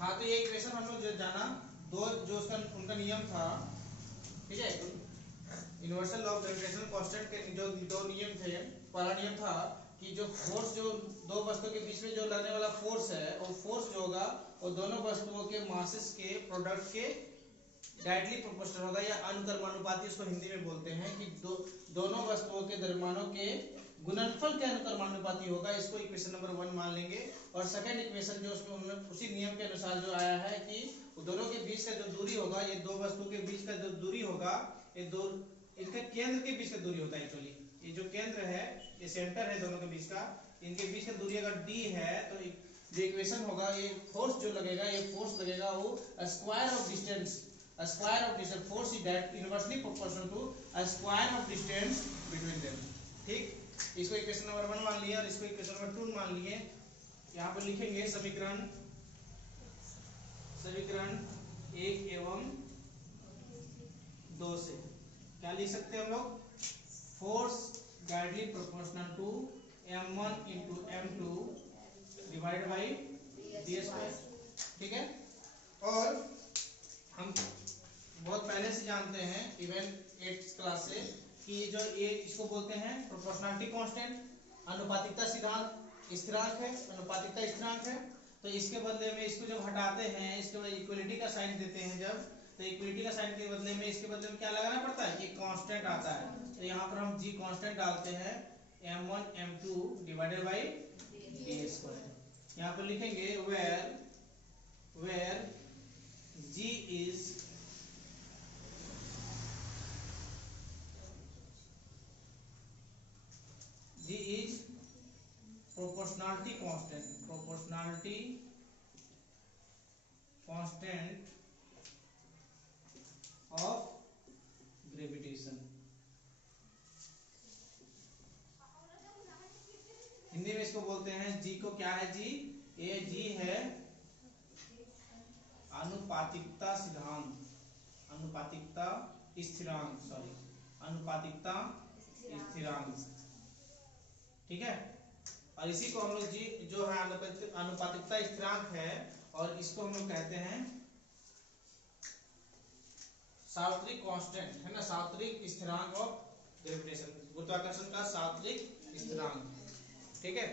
हाँ तो ये इक्वेशन हम लोग जो जाना, दो जो उसका उनका नियम था, ठीक है, universal law of gravitational constant के जो दो नियम थे। पहला नियम था कि जो फोर्स, जो दो वस्तुओं के बीच में जो लगने वाला फोर्स है, वो फोर्स जो होगा वो दोनों वस्तुओं के मासेस के प्रोडक्ट के डायरेक्टली प्रोपोर्शनल होगा, या अनुक्रमानुपाती उसको हिंदी में बोलते हैं कि दोनों वस्तुओं के द्रव्यमानों के गुणनफल के अनुक्रमानुपाती होगा। इसको इक्वेशन नंबर 1 मान लेंगे। और सेकंड इक्वेशन जो उसमें उन्होंने उसी नियम के अनुसार जो आया है कि दोनों के बीच का जो दूरी होगा, ये दो वस्तुओं के बीच का जो दूरी होगा, ये दो इनके केंद्र के बीच का दूरी होता है। एक्चुअली ये जो केंद्र है, ये सेंटर है दोनों के बीच का, इनके बीच का दूरी अगर d है तो जो इक्वेशन होगा, ये फोर्स जो लगेगा, ये फोर्स लगेगा वो square of distance, square of distance force is that inversely proportional to square of distance between them. ठीक, इसको इक्वेशन नंबर 1 मान लिया और इसको इक्वेशन नंबर 2 मान लिए। यहाँ पर लिखेंगे समीकरण 1 एवं 2 से क्या लिख सकते हैं हम लोग? Force directly proportional to m1 into m2 divide by ds square. ठीक है, और हम बहुत पहले से जानते हैं, इवन 8th क्लास से, कि जो ये इसको बोलते हैं प्रोपोर्शनलिटी कांस्टेंट, अनुपातिकता सिद्धांत स्थिरांक है, अनुपातिकता स्थिरांक है। तो इसके बदले में इसको जब हटाते हैं, इसके बाद इक्वलिटी का साइन देते हैं जब, तो इक्वलिटी का साइन के बदले में इसके बदले में क्या लगाना पड़ता है? एक कांस्टेंट आता है। तो यहाँ पर हम g कांस्टेंट डालते हैं, m1 m2 divided by d square. यहाँ पर लिखेंगे वेयर g इज proportionality constant of gravitation। Hindi में इसको बोलते हैं जी को, क्या है जी? ये जी है अनुपातिकता सिद्धांत, अनुपातिकता स्थिरांक, सॉरी अनुपातिकता स्थिरांक। ठीक है, और इसी को हम लोग जी जो है अनुपातिकता स्थिरांक है, और इसको हम लोग कहते हैं सार्वत्रिक कांस्टेंट, है ना, सार्वत्रिक स्थिरांक ऑफ ग्रेविटेशन, गुरुत्वाकर्षण का सार्वत्रिक स्थिरांक। ठीक है,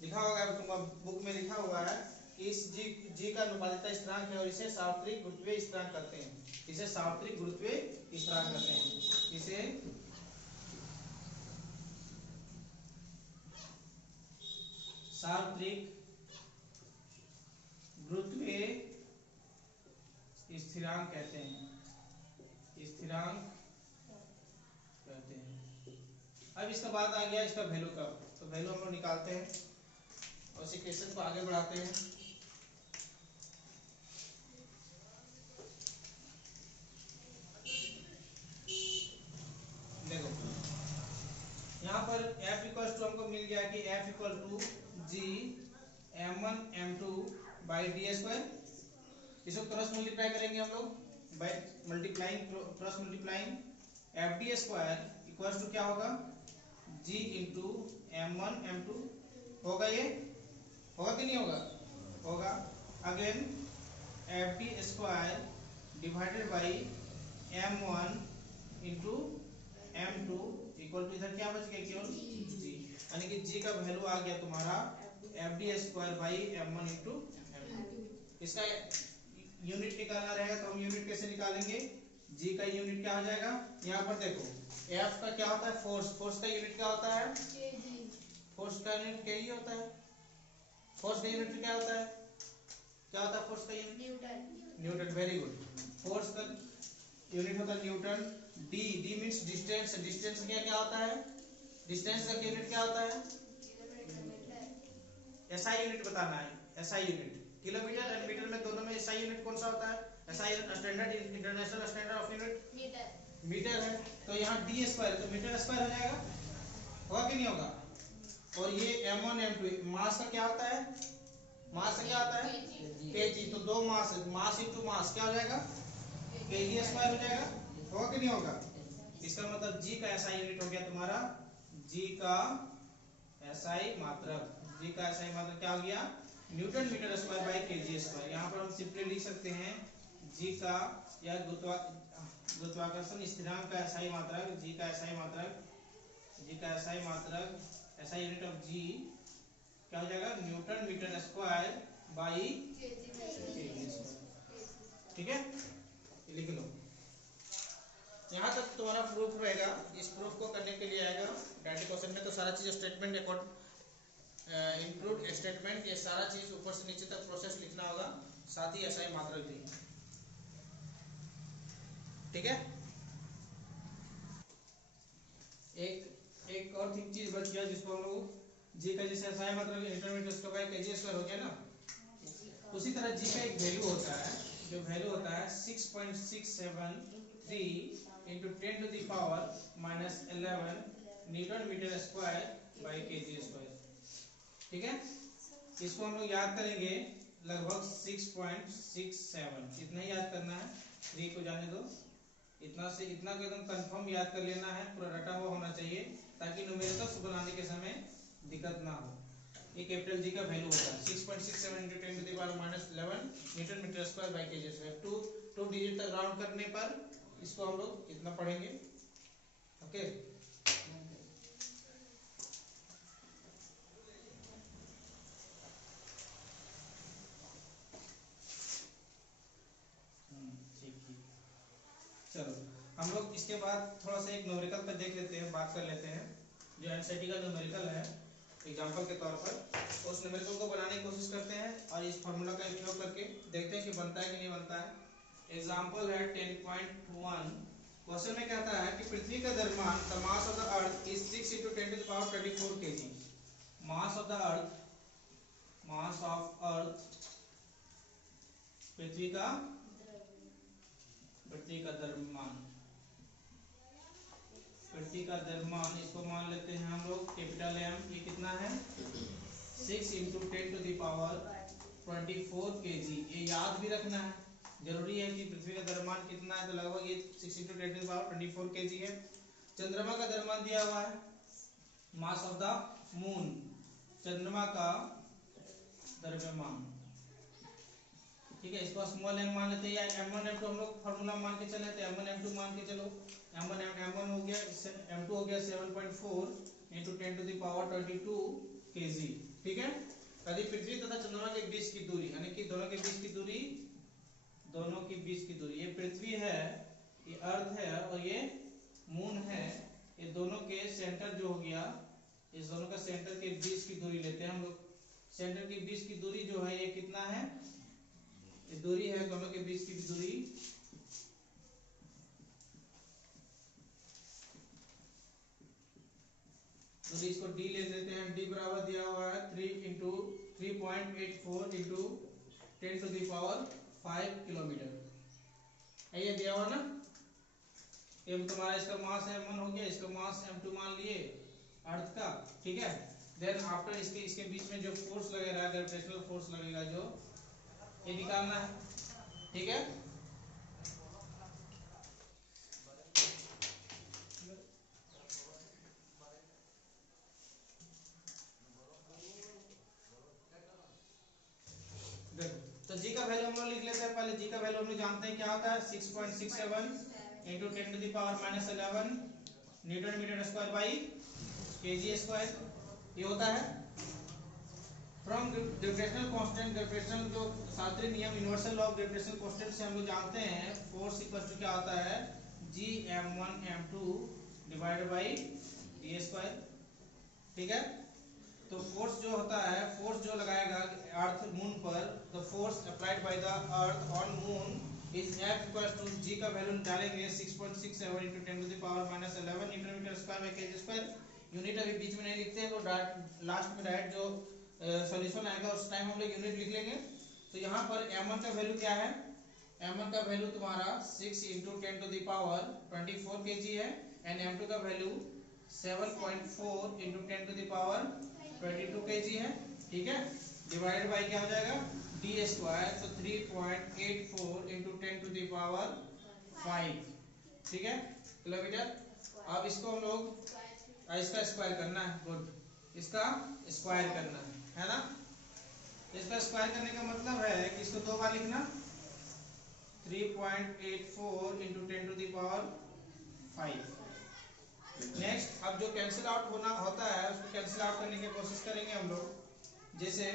लिखा होगा तुम्हारा बुक में, लिखा हुआ है कि इस जी का अनुपातिकता स्थिरांक है और इसे सार्वत्रिक गुरुत्वीय स्थिरांक कहते हैं, इसे सार्वत्रिक गुरुत्वीय स्थिरांक कहते हैं, इसे सार्वत्रिक गुरुत्वीय स्थिरांक कहते हैं, स्थिरांक कहते हैं। अब इसका बाद आ गया इसका वैल्यू का, तो वैल्यू हम लोग निकालते हैं और इस इक्वेशन को आगे बढ़ाते हैं। देखो यहाँ पर f इक्वल टू हमको मिल गया कि f equal to G m1 m2 by D square. इसको क्रॉस मल्टीप्लाई करेंगे हम लोग by multiplying, cross multiplying F D square equal to क्या होगा? g इंटू m1 m2 होगा। ये होगा कि नहीं होगा? होगा। Again F D square divided by m1 into m2 equal to, इधर क्या बच गया? केवल g, यानी कि g का वैल्यू आ गया तुम्हारा F D square by m1 into m2। इसका यूनिट निकालना रहेगा तो हम यूनिट कैसे निकालेंगे? g का यूनिट क्या हो जाएगा? यहाँ पर देखो f का क्या होता है? फोर्स, फोर्स का यूनिट क्या होता है? फोर्स का यूनिट kg होता है। फोर्स का यूनिट क्या होता है? क्या होता है फोर्स का unit? Newton. Newton, very good. Force का यूनिट होता है Newton. d, d means distance, distance क्या क्या होता है? डिस्टेंस का यूनिट क्या होता है? एसआई यूनिट बताना है, SI unit. Kilometre and metre में दोनों में एसआई यूनिट कौन सा होता है? SI standard, international standard of unit metre, metre है। तो यहाँ डी स्क्वायर तो मीटर स्क्वायर हो जाएगा, होगा कि नहीं होगा? और ये m1 m2 मास का क्या होता है? मास का क्या होता है? kg। तो दो मास, मास इंटू मास क्या हो जाएगा? kg स्क्वायर हो जाएगा, होगा कि नहीं होगा? इसका मतलब g का एसआई यूनिट हो गया तुम्हारा, g का एसआई मात्रक, g का एसआई मात्रक क्या हो गया? Newton metre square by KG square. यहाँ पर हम सिंपली लिख सकते हैं जी का या गुरुत्वाकर्षण स्थिरांक का एसआई मात्रक, जी का एसआई मात्रक, जी का एसआई मात्रक, एसआई यूनिट ऑफ जी क्या हो जाएगा, newton metre square by KG square. ठीक है, ये लिख लो। यहाँ तक तुम्हारा प्रूफ रहेगा। इस प्रूफ को करने के लिए आएगा डायरेक्ट क्वेश्चन में, तो सारा चीज स्टेटमेंट अकॉर्ड इंक्लूड स्टेटमेंट, ये सारा चीज ऊपर से नीचे तक प्रोसेस लिखना होगा, साथ ही एसआई मात्रक भी। ठीक है, एक और चीज बच गया जिसको हम लोग जी का जैसे एसआई मात्रक इंटरमीडिएट स्क्वायर केजी स्क्वायर हो गया ना, उसी तरह जी का एक वैल्यू होता है, जो वैल्यू होता है 6.673 into 10 to the power -11 newton metre square by KG square. ठीक है, इसको हम लोग याद करेंगे लगभग 6.67, इतना ही याद करना है, 3 को जाने दो, इतना से इतना को एकदम कंफर्म याद कर लेना है, पूरा रटा हुआ होना चाहिए ताकि न्यूमेरिकल्स बनाने के समय दिक्कत ना हो। ये कैपिटल जी का वैल्यू होता है 6.67 into 10 to the power -11 newton metre square by KG square. Two digit तक राउंड करने पर इसको हम लोग इतना पढ़ेंगे। ओके, चलो हम लोग इसके बाद थोड़ा सा एक न्यूमेरिकल पर देख लेते हैं, बात कर लेते हैं, जो एनसीईआरटी का न्यूमेरिकल है एग्जांपल के तौर पर। उस न्यूमेरिकल को बनाने की कोशिश करते हैं और इस फार्मूला का उपयोग करके देखते हैं कि बनता है कि नहीं बनता है। एग्जांपल है 10.1। क्वेश्चन में कहता है कि पृथ्वी का द्रव्यमान, the mass of the earth is 6 × 10 to the power 24 kg। Mass of the earth, mass of earth, पृथ्वी का द्रव्यमान, पृथ्वी का द्रव्यमान, इसको मान लेते हैं हम लोग कैपिटल एम। ये कितना है 6 × 10 टू द पावर 24 kg। ये याद भी रखना है, जरूरी है कि पृथ्वी का द्रव्यमान कितना है, तो लगभग ये 6 × 10 टू द पावर 24 kg है। चंद्रमा का द्रव्यमान दिया हुआ है, मास ऑफ द मून, चंद्रमा का द्रव्यमान। ठीक है, इसको स्मॉल एम मान लेते हैं, या m1 m2 हम लोग फार्मूला मान के चले, तो m1 m2 मान के चलो। m1 हो गया, m2 हो गया 7.4 × 10 टू द पावर 22 kg। ठीक है, यदि पृथ्वी तथा चंद्रमा के बीच की दूरी, यानी कि दोनों के बीच की दूरी, दोनों के बीच की दूरी, ये पृथ्वी है, ये अर्थ है और ये मून है, ये दोनों के सेंटर जो हो गया, इस दोनों का सेंटर के बीच की दूरी लेते हैं हम लोग। सेंटर के बीच की दूरी जो है ये कितना है, ये दूरी है दोनों के बीच की दूरी, दूरी इसको d ले लेते हैं। d बराबर दिया हुआ है 3.84 × 10 टू द पावर 5 किलोमीटर, ये दिया हुआ ना। ये तुम्हारा इसका मास m1 हो गया, इसका मास m2 मान लिए अर्थ का। ठीक है, देन आफ्टर इसके बीच में जो फोर्स लगेगा, ग्रेविटेशनल फोर्स लगेगा, जो ये निकालना है। ठीक है, देखो तो जी का वैल्यू हम लोग लिख लेते हैं। पहले जी का वैल्यू हम लोग जानते हैं क्या होता है, 6.67 × 10 to the power -11 newton metre square by KG square, ये होता है। फ्रॉम ग्रेविटेशनल कांस्टेंट, ग्रेविटेशनल जो शास्त्रीय नियम, universal law of gravitational constant से हम लोग जानते हैं फोर्स इक्वल टू क्या होता है, जी m1 m2 divided by d square. ठीक है, तो फोर्स जो होता है, फोर्स जो लगाएगा अर्थ मून पर, the force applied by the earth on moon is F equals to G का वैल्यू डालेंगे 6.67 × 10 to the power -11 newton metre square by KG square. Unit अभी बीच में नहीं लिखते हैं, तो लास्ट में डायरेक्ट जो सॉल्यूशन आएगा उस टाइम हम लोग यूनिट लिख लेंगे। तो यहाँ पर m1 का वैल्यू क्या है, m1 का वैल्यू तुम्हारा 6 × 10 टू द पावर 24 kg है, एंड m2 का value 7.4 × 10 to the power 22 kg है। ठीक है, डिवाइड बाय क्या हो जाएगा, d स्क्वायर, तो 3.84 × 10 टू द पावर 5। ठीक है किलोमीटर। अब इसको हम लोग इसका स्क्वायर करना है, गुड, इसका स्क्वायर करना है ना। इसका स्क्वायर करने का मतलब है कि इसको 2 बार लिखना 3.84 into 10 to the power 5। Next अब जो कैंसिल आउट होना होता है उसको कैंसिल आउट करने की कोशिश करेंगे हम लोग। जैसे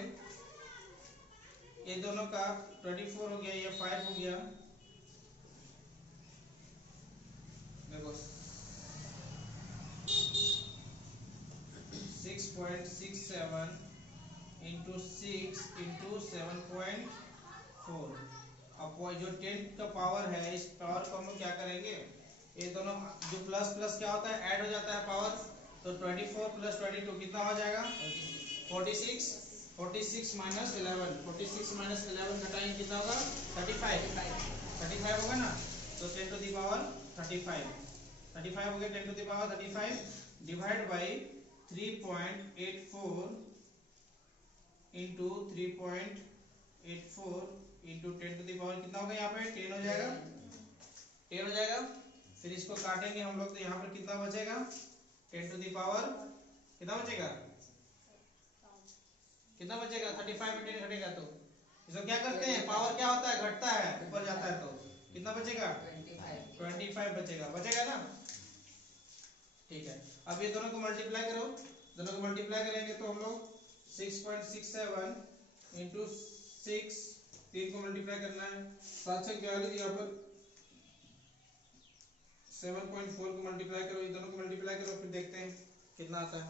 ये दोनों का 24 हो गया, ये 5 हो गया, देखो 6.67 इंटू 6 इंटू 7.4। अब वो जो 10 का पावर है इस पावर को हम लोग क्या करेंगे, ये दोनों जो प्लस प्लस क्या होता है ऐड हो जाता है पावर, तो 24 प्लस 22 कितना हो जाएगा 46। 46 माइनस 11, 46 माइनस 11 घटाएंगे कितना होगा 35 होगा ना। तो 10 टू द पावर 35 हो गया, 10 to the power 35 divide by 3.84 into 3.84 into 10 to the power कितना होगा, यहाँ पे 10 हो जाएगा, 10 हो जाएगा। फिर इसको काटेंगे हम लोग तो यहाँ पर कितना बचेगा 10 टू द पावर कितना बचेगा, 35 में 10 घटेगा तो इसको क्या करते हैं, पावर क्या होता है घटता है ऊपर जाता है, तो कितना बचेगा 25 बचेगा ना। ठीक है, अब ये दोनों को मल्टीप्लाई करो, दोनों को मल्टीप्लाई करेंगे तो हम लोग 6.67 इंटू 6, 3 को मल्टीप्लाई करना है, 742 यहाँ पर 7.4 को मल्टीप्लाई करो, ये दोनों को मल्टीप्लाई करो, फिर देखते हैं कितना आता है।